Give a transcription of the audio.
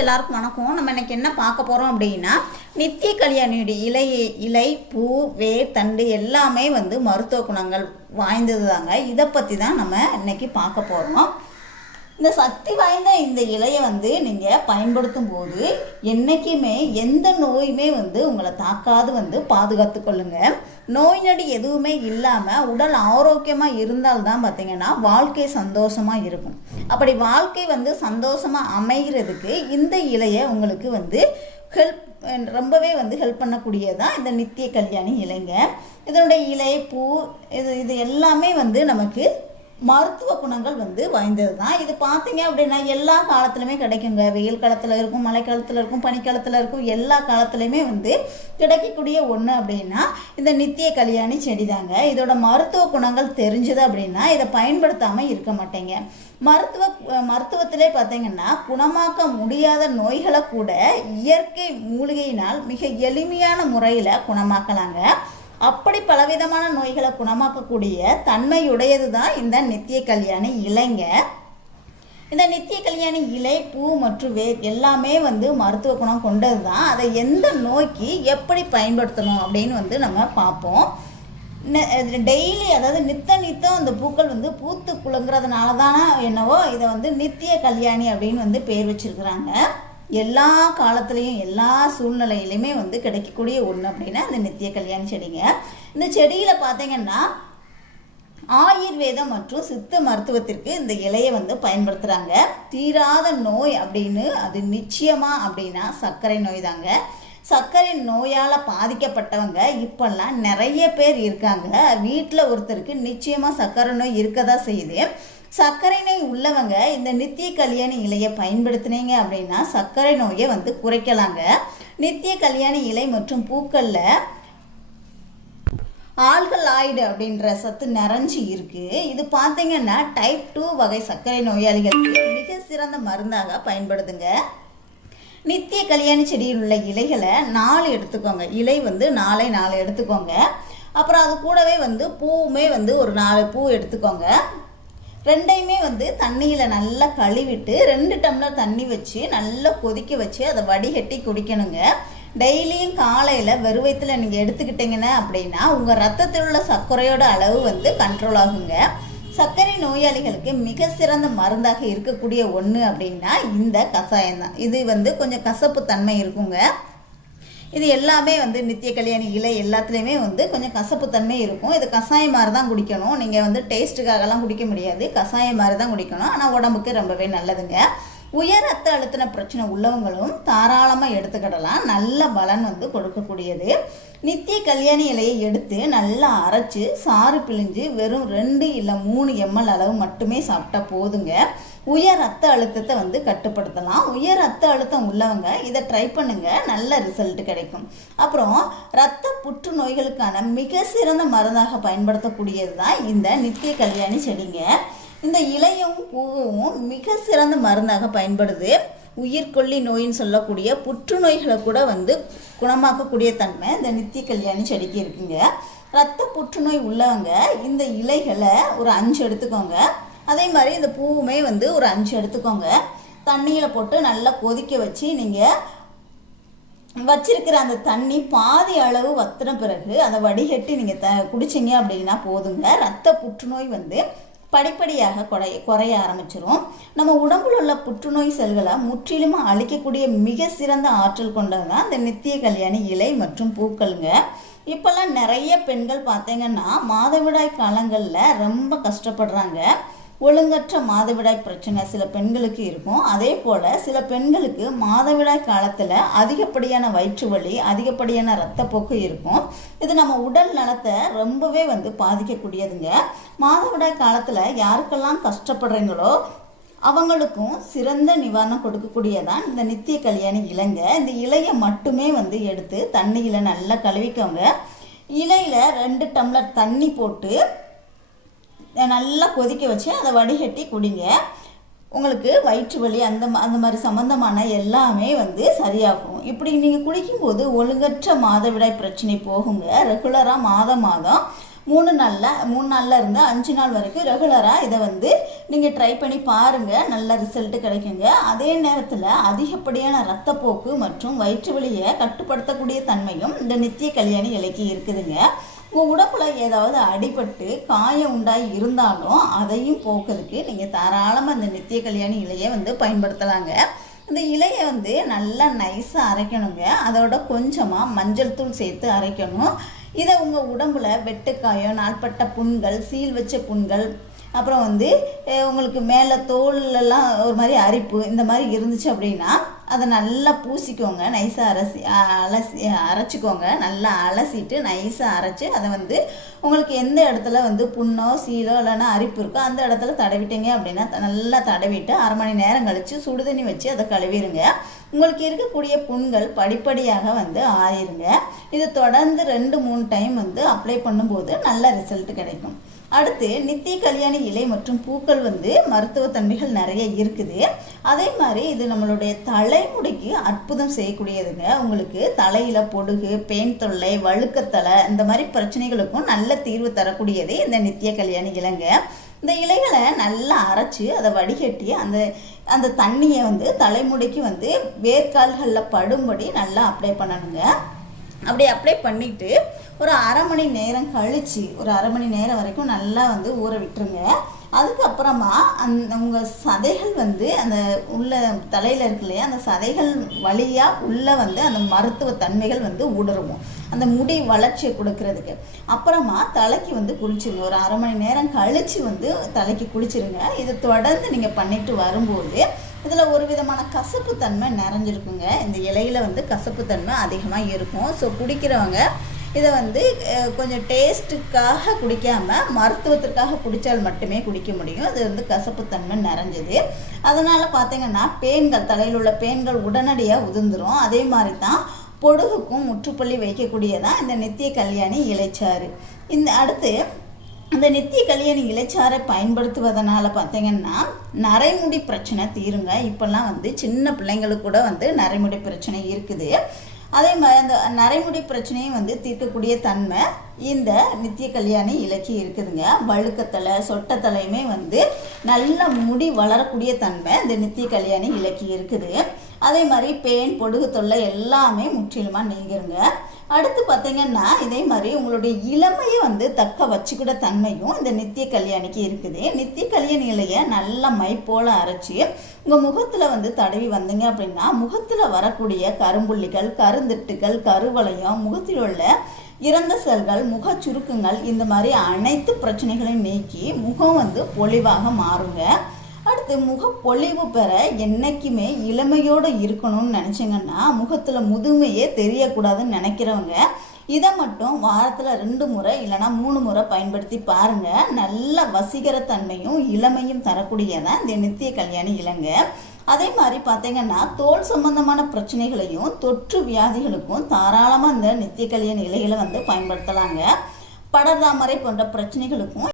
எல்லாருக்கும் வணக்கம். நம்ம இன்னைக்கு என்ன பார்க்க போகிறோம் அப்படின்னா நித்திய கல்யாணியுடைய இலை இலை பூ வேர் தண்டு எல்லாமே வந்து மருத்துவ குணங்கள் வாய்ந்தது தாங்க இதை பற்றி தான் நம்ம இன்னைக்கு பார்க்க போகிறோம் இந்த சக்தி வாய்ந்த இந்த இலையை வந்து நீங்கள் பயன்படுத்தும் போது என்றைக்குமே எந்த நோயுமே வந்து உங்களை தாக்காது வந்து பாதுகாத்து நோய் நடி எதுவுமே இல்லாமல் உடல் ஆரோக்கியமாக இருந்தால்தான் பார்த்தீங்கன்னா வாழ்க்கை சந்தோஷமாக இருக்கும். அப்படி வாழ்க்கை வந்து சந்தோஷமாக அமைகிறதுக்கு இந்த இலையை உங்களுக்கு வந்து ஹெல்ப் ரொம்பவே வந்து ஹெல்ப் பண்ணக்கூடியதான் இந்த நித்திய கல்யாணி இலைங்க. இதனுடைய இலை பூ இது இது எல்லாமே வந்து நமக்கு மருத்துவ குணங்கள் வந்து வாய்ந்தது தான் இது பார்த்தீங்க அப்படின்னா எல்லா காலத்துலையுமே கிடைக்குங்க. வெயில் காலத்தில் இருக்கும் மழை காலத்தில் இருக்கும் பனிக்காலத்தில் இருக்கும் எல்லா காலத்துலையுமே வந்து கிடைக்கக்கூடிய ஒன்று அப்படின்னா இந்த நித்திய கல்யாணி செடி தாங்க இதோட மருத்துவ குணங்கள் தெரிஞ்சது அப்படின்னா இதை பயன்படுத்தாமல் இருக்க மாட்டேங்க. மருத்துவ மருத்துவத்திலே பார்த்தீங்கன்னா குணமாக்க முடியாத நோய்களை கூட இயற்கை மூலிகையினால் மிக எளிமையான முறையில் குணமாக்கலாங்க. அப்படி பலவிதமான நோய்களை குணமாக்கக்கூடிய தன்மையுடையது தான் இந்த நித்திய கல்யாணி இலைங்க. இந்த நித்திய கல்யாணி இலை பூ மற்றும் வேர் எல்லாமே வந்து மருத்துவ குணம் கொண்டது தான் அதை எந்த நோய்க்கு எப்படி பயன்படுத்தணும் அப்படின்னு வந்து நம்ம பார்ப்போம். டெய்லி அதாவது நித்த நித்தம் அந்த பூக்கள் வந்து பூத்து குலுங்குறதுனால தானே என்னவோ இதை வந்து நித்திய கல்யாணி அப்படின்னு வந்து பேர் வச்சிருக்கிறாங்க. எல்லா காலத்துலேயும் எல்லா சூழ்நிலையிலையுமே வந்து கிடைக்கக்கூடிய ஒன்று அப்படின்னா இந்த நித்திய கல்யாணி செடிங்க. இந்த செடியில் பார்த்தீங்கன்னா ஆயுர்வேதம் மற்றும் சித்த மருத்துவத்திற்கு இந்த இலையை வந்து பயன்படுத்துகிறாங்க தீராத நோய் அப்படின்னு அது நிச்சயமாக அப்படின்னா சர்க்கரை நோய் தாங்க சர்க்கரை நோயால் பாதிக்கப்பட்டவங்க இப்போல்லாம் நிறைய பேர் இருக்காங்க. வீட்டில் ஒருத்தருக்கு நிச்சயமாக சர்க்கரை நோய் இருக்க தான் செய்யுது. சர்க்கரை நோய் உள்ளவங்க இந்த நித்திய கல்யாணி இலையை பயன்படுத்தினீங்க அப்படின்னா சர்க்கரை நோயை வந்து குறைக்கலாங்க. நித்திய கல்யாணி இலை மற்றும் பூக்களில் ஆல்கலாய்டு அப்படின்ற சத்து நிறைஞ்சி இருக்கு. இது பார்த்தீங்கன்னா டைப் டூ வகை சர்க்கரை நோயாளிகளுக்கு மிக சிறந்த மருந்தாக பயன்படுதுங்க. நித்திய கல்யாணி செடியில் உள்ள இலைகளை நாலு எடுத்துக்கோங்க. இலை வந்து நாலே நாலு எடுத்துக்கோங்க. அப்புறம் அது கூடவே வந்து பூவுமே வந்து ஒரு நாலு பூ எடுத்துக்கோங்க. ரெண்டையுமே வந்து தண்ணியில் நல்லா கழுவிட்டு ரெண்டு டம்ளர் தண்ணி வச்சு நல்லா கொதிக்க வச்சு அதை வடிகட்டி குடிக்கணுங்க. டெய்லியும் காலையில் வெறுவயத்தில் நீங்கள் எடுத்துக்கிட்டிங்கன்னா அப்படின்னா உங்கள் ரத்தத்தில் உள்ள சர்க்கரையோட அளவு வந்து கண்ட்ரோல் ஆகுங்க. சர்க்கரை நோயாளிகளுக்கு மிக சிறந்த மருந்தாக இருக்கக்கூடிய ஒன்று அப்படின்னா இந்த கஷாயம் தான் இது வந்து கொஞ்சம் கசப்பு தன்மை இருக்குங்க. இது எல்லாமே வந்து நித்திய கல்யாணி இலை எல்லாத்துலேயுமே வந்து கொஞ்சம் கசப்புத்தன்மை இருக்கும். இது கஷாயம் மாதிரி தான் குடிக்கணும். நீங்கள் வந்து டேஸ்ட்டுக்காகலாம் குடிக்க முடியாது. கஷாயம் மாதிரி தான் குடிக்கணும். ஆனால் உடம்புக்கு ரொம்பவே நல்லதுங்க. உயர் ரத்த அழுத்தின பிரச்சனை உள்ளவங்களும் தாராளமாக எடுத்துக்கிடலாம். நல்ல பலன் வந்து கொடுக்கக்கூடியது. நித்திய கல்யாணி இலையை எடுத்து நல்லா அரைச்சி சாறு பிழிஞ்சு வெறும் ரெண்டு இல்லை மூணு எம்எல் அளவு மட்டுமே சாப்பிட்டா போதுங்க. உயர் ரத்த அழுத்தத்தை வந்து கட்டுப்படுத்தலாம். உயர் ரத்த அழுத்தம் உள்ளவங்க இதை ட்ரை பண்ணுங்க. நல்ல ரிசல்ட் கிடைக்கும். அப்புறம் ரத்த புற்றுநோய்களுக்கான மிக சிறந்த மருந்தாக பயன்படுத்தக்கூடியது தான் இந்த நித்திய கல்யாணி செடிங்க. இந்த இலையும் பூவும் மிக சிறந்த மருந்தாக பயன்படுது. உயிர்கொல்லி நோயின்னு சொல்லக்கூடிய புற்றுநோய்களை கூட வந்து குணமாக்கக்கூடிய தன்மை இந்த நித்திய கல்யாணி செடிக்கு இருக்குங்க. ரத்த புற்றுநோய் உள்ளவங்க இந்த இலைகளை ஒரு அஞ்சு எடுத்துக்கோங்க. அதே மாதிரி இந்த பூவுமே வந்து ஒரு அஞ்சு எடுத்துக்கோங்க. தண்ணியில் போட்டு நல்லா கொதிக்க வச்சு நீங்கள் வச்சிருக்கிற அந்த தண்ணி பாதி அளவு வத்தின பிறகு அதை வடிகட்டி நீங்கள் த குடிச்சிங்க அப்படின்னா போதுங்க. ரத்த புற்றுநோய் வந்து படிப்படியாக குறைய குறைய ஆரம்பிச்சிரும். நம்ம உடம்புல உள்ள புற்றுநோய் செல்களை முற்றிலும் அழிக்கக்கூடிய மிக சிறந்த ஆற்றல் கொண்டது தான் இந்த நித்திய கல்யாணி இலை மற்றும் பூக்கள்ங்க. இப்போல்லாம் நிறைய பெண்கள் பார்த்தீங்கன்னா மாதவிடாய் காலங்களில் ரொம்ப கஷ்டப்படுறாங்க. ஒழுங்கற்ற மாதவிடாய் பிரச்சனை சில பெண்களுக்கு இருக்கும். அதே போல் சில பெண்களுக்கு மாதவிடாய் காலத்தில் அதிகப்படியான வயிற்று வலி அதிகப்படியான ரத்தப்போக்கு இருக்கும். இது நம்ம உடல் நலத்தை ரொம்பவே வந்து பாதிக்கக்கூடியதுங்க. மாதவிடாய் காலத்தில் யாருக்கெல்லாம் கஷ்டப்படுறீங்களோ அவங்களுக்கும் சிறந்த நிவாரணம் கொடுக்கக்கூடியதான் இந்த நித்திய கல்யாணி இலைங்க. இந்த இலையை மட்டுமே வந்து எடுத்து தண்ணியில் நல்லா கழுவிக்கோங்க. இலையில் ரெண்டு டம்ளர் தண்ணி போட்டு நல்லா கொதிக்க வச்சு அதை வடிகட்டி குடிங்க. உங்களுக்கு வயிற்று வலி அந்த அந்த மாதிரி சம்மந்தமான எல்லாமே வந்து சரியாகும். இப்படி நீங்கள் குடிக்கும்போது ஒழுங்கற்ற மாதவிடாய் பிரச்சனை போகுங்க. ரெகுலராக மாதம் மாதம் மூணு நாளில் மூணு நாளில் இருந்து அஞ்சு நாள் வரைக்கும் ரெகுலராக இதை வந்து நீங்கள் ட்ரை பண்ணி பாருங்கள் நல்ல ரிசல்ட்டு கிடைக்குங்க. அதே நேரத்தில் அதிகப்படியான ரத்தப்போக்கு மற்றும் வயிற்று வலியை கட்டுப்படுத்தக்கூடிய தன்மையும் இந்த நித்திய கல்யாணி இலைக்கு இருக்குதுங்க. உங்கள் உடம்புல ஏதாவது அடிபட்டு காயம் உண்டாகி இருந்தாலும் அதையும் போக்குறதுக்கு நீங்கள் தாராளமாக இந்த நித்திய கல்யாணி இலையை வந்து பயன்படுத்தலாங்க. இந்த இலையை வந்து நல்லா நைஸாக அரைக்கணுங்க. அதோட கொஞ்சமாக மஞ்சள் தூள் சேர்த்து அரைக்கணும். இதை உங்கள் உடம்புல வெட்டுக்காயம் நாள்பட்ட புண்கள் சீல் வச்ச புண்கள் அப்புறம் வந்து உங்களுக்கு மேலே தோல்லெல்லாம் ஒரு மாதிரி அரிப்பு இந்த மாதிரி இருந்துச்சு அப்படின்னா அதை நல்லா பூசிக்கோங்க. நைஸாக அரைசி அலசி அரைச்சிக்கோங்க. நல்லா அலசிட்டு நைஸாக அரைச்சி அதை வந்து உங்களுக்கு எந்த இடத்துல வந்து புண்ணோ சீலோ இல்லைன்னா அரிப்பு இருக்கோ அந்த இடத்துல தடவிட்டீங்க அப்படின்னா நல்லா தடவிட்டு அரை மணி நேரம் கழித்து சுடுதண்ணி வச்சு அதை கழுவிடுங்க உங்களுக்கு இருக்கக்கூடிய புண்கள் படிப்படியாக வந்து ஆயிருங்க இதை தொடர்ந்து ரெண்டு மூணு டைம் வந்து அப்ளை பண்ணும்போது நல்ல ரிசல்ட் கிடைக்கும். அடுத்து நித்திய கல்யாணி இலை மற்றும் பூக்கள் வந்து மருத்துவ தன்மைகள் நிறைய இருக்குது. அதே மாதிரி இது நம்மளுடைய தலைமுடிக்கு அற்புதம் செய்யக்கூடியதுங்க. உங்களுக்கு தலையில் பொடுகு பேன் தொல்லை வழுக்கத்தலை இந்த மாதிரி பிரச்சனைகளுக்கும் நல்ல தீர்வு தரக்கூடியது இந்த நித்திய கல்யாணி இலைங்க. இந்த இலைகளை நல்லா அரைச்சி அதை வடிகட்டி அந்த அந்த தண்ணியை வந்து தலைமுடிக்கு வந்து வேர்க்கால்களில் படும்படி நல்லா அப்ளை பண்ணணுங்க. அப்படி அப்ளை பண்ணிவிட்டு ஒரு அரை மணி நேரம் கழித்து ஒரு அரை மணி நேரம் வரைக்கும் நல்லா வந்து ஊற விட்டுருங்க. அதுக்கப்புறமா அந்த உங்கள் சதைகள் வந்து அந்த உள்ள தலையில் இருக்கு இல்லையா அந்த சதைகள் வழியாக உள்ளே வந்து அந்த மருத்துவ தன்மைகள் வந்து ஊடுருவோம். அந்த முடி வளர்ச்சியை கொடுக்கறதுக்கு. அப்புறமா தலைக்கு வந்து குளிச்சிருங்க. ஒரு அரை மணி நேரம் கழித்து வந்து தலைக்கு குளிச்சிருங்க. இதை தொடர்ந்து நீங்கள் பண்ணிட்டு வரும்போது இதில் ஒரு விதமான கசப்புத்தன்மை நிறைஞ்சிருக்குங்க. இந்த இலையில் வந்து கசப்புத்தன்மை அதிகமாக இருக்கும். ஸோ குடிக்கிறவங்க இதை வந்து கொஞ்சம் டேஸ்ட்டுக்காக குடிக்காமல் மருத்துவத்திற்காக குடித்தால் மட்டுமே குடிக்க முடியும். அது வந்து கசப்புத்தன்மை நிறைஞ்சது. அதனால் பார்த்தீங்கன்னா பேன்கள் தலையில் உள்ள பேன்கள் உடனடியாக உதிர்ந்துரும். அதே மாதிரி தான் பொடுகுக்கும் முற்றுப்புள்ளி வைக்கக்கூடியதான் இந்த நித்திய கல்யாணி இலைச்சாறு. இந்த அடுத்து இந்த நித்திய கல்யாணி இளைச்சாரை பயன்படுத்துவதனால பார்த்தீங்கன்னா நரைமுடி பிரச்சனை தீருங்க. இப்போல்லாம் வந்து சின்ன பிள்ளைங்களுக்கு கூட வந்து நரைமுடி பிரச்சனை இருக்குது. அதே மாதிரி அந்த நரைமுடி பிரச்சனையும் வந்து தீர்க்கக்கூடிய தன்மை இந்த நித்திய கல்யாணி இலக்கி இருக்குதுங்க. வழுக்கத்தலை சொட்டத்தலையுமே வந்து நல்ல முடி வளரக்கூடிய தன்மை இந்த நித்திய கல்யாணி இலக்கி இருக்குது. அதே மாதிரி பேன் பொடுகு தொல்லை எல்லாமே முற்றிலுமாக நீங்கிருங்க. அடுத்து பார்த்தீங்கன்னா இதே மாதிரி உங்களுடைய இளமையை வந்து தக்க வச்சுக்கிட தன்மையும் இந்த நித்திய கல்யாணிக்கு இருக்குது. நித்திய கல்யாணி இலையை நல்லா மை போல அரைச்சி உங்கள் முகத்தில் வந்து தடவி வந்தீங்க அப்படின்னா முகத்தில் வரக்கூடிய கரும்புள்ளிகள் கருந்திட்டுகள் கருவளையம் முகத்தில் உள்ள இறந்த செல்கள் முக சுருக்கங்கள் இந்த மாதிரி அனைத்து பிரச்சனைகளையும் நீக்கி முகம் வந்து பொலிவாக மாறுங்க. அடுத்து முகப்பொழிவு பெற என்னைக்குமே இளமையோடு இருக்கணும்னு நினச்சிங்கன்னா முகத்தில் முதுமையே தெரியக்கூடாதுன்னு நினைக்கிறவங்க இதை மட்டும் வாரத்தில் ரெண்டு முறை இல்லைனா மூணு முறை பயன்படுத்தி பாருங்கள் நல்ல வசீகரத்தன்மையும் இளமையும் தரக்கூடியதான் இந்த நித்திய கல்யாணி இலங்க. அதே மாதிரி பார்த்தீங்கன்னா தோல் சம்பந்தமான பிரச்சனைகளையும் தொற்று வியாதிகளுக்கும் தாராளமாக இந்த நித்திய கல்யாணி இலைகளை வந்து பயன்படுத்தலாங்க. படர்தாமரை போன்ற பிரச்சனைகளுக்கும்